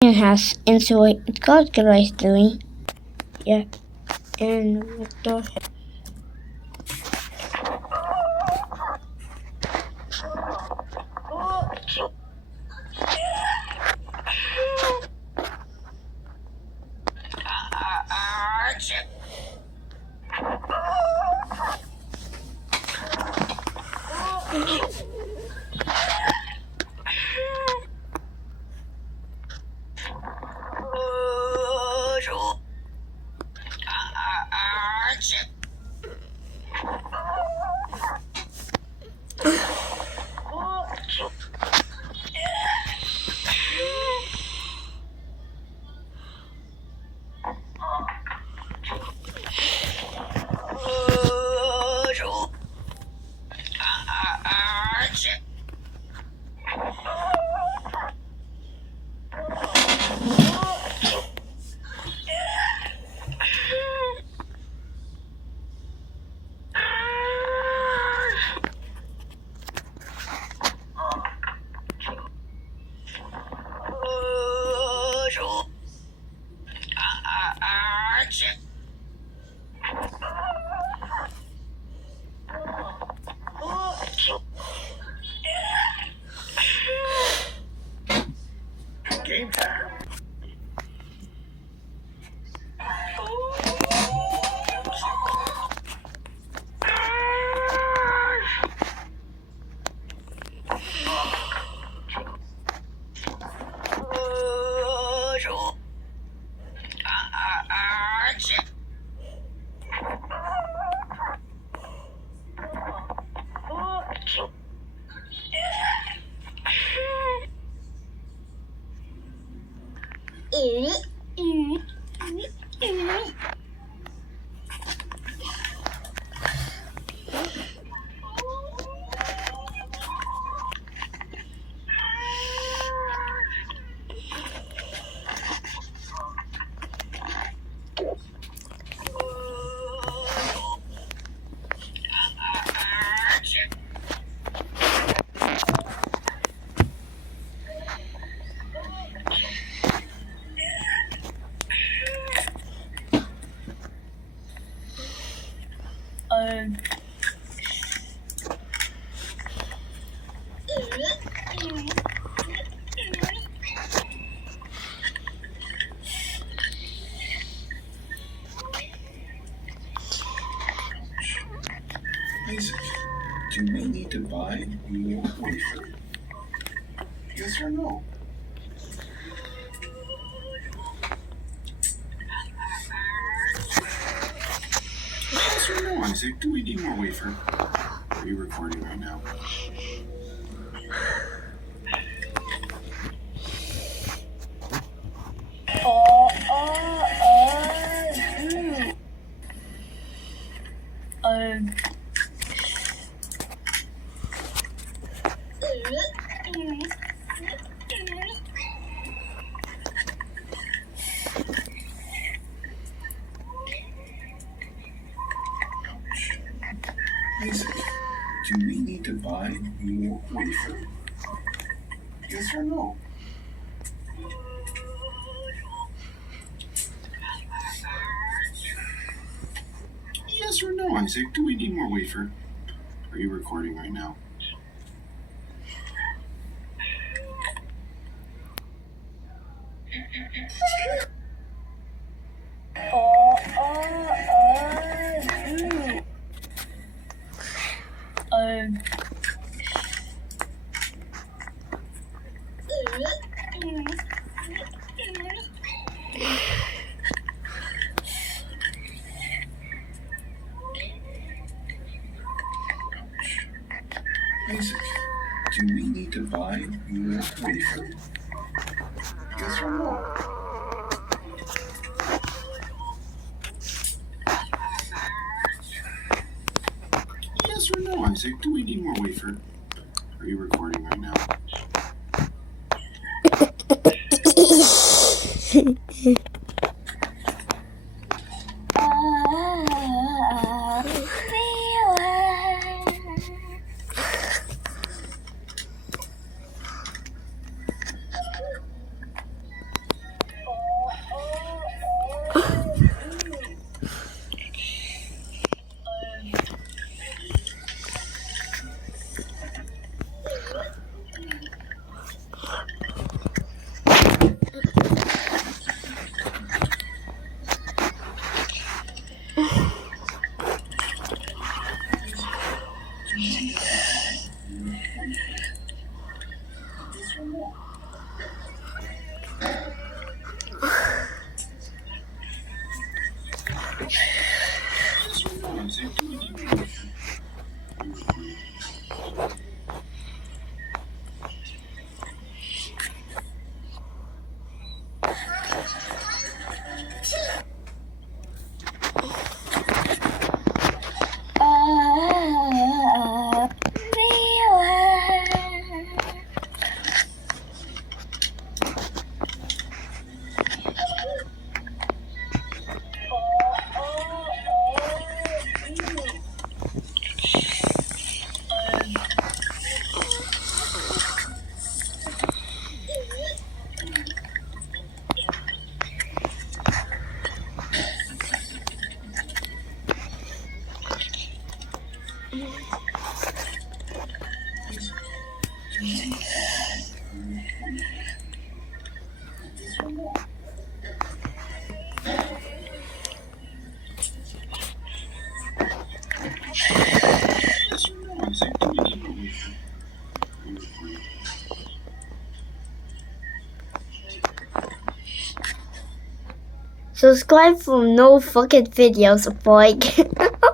and has enjoyed God grace doing. Yeah, and what the heck? Game time. Isaac, do we need to buy more wafer? Yes or no? Yes or no, Isaac, do we need more wafer? Are you recording right now? Isaac, do we need to buy more wafer? Yes or no? Yes or no, Isaac, do we need more wafer? Are you recording right now? Isaac, do we need to buy more wafer? Yes or no? Yes or no, Isaac, do we need more wafer? Are you recording right now? Subscribe for no fucking videos, boy.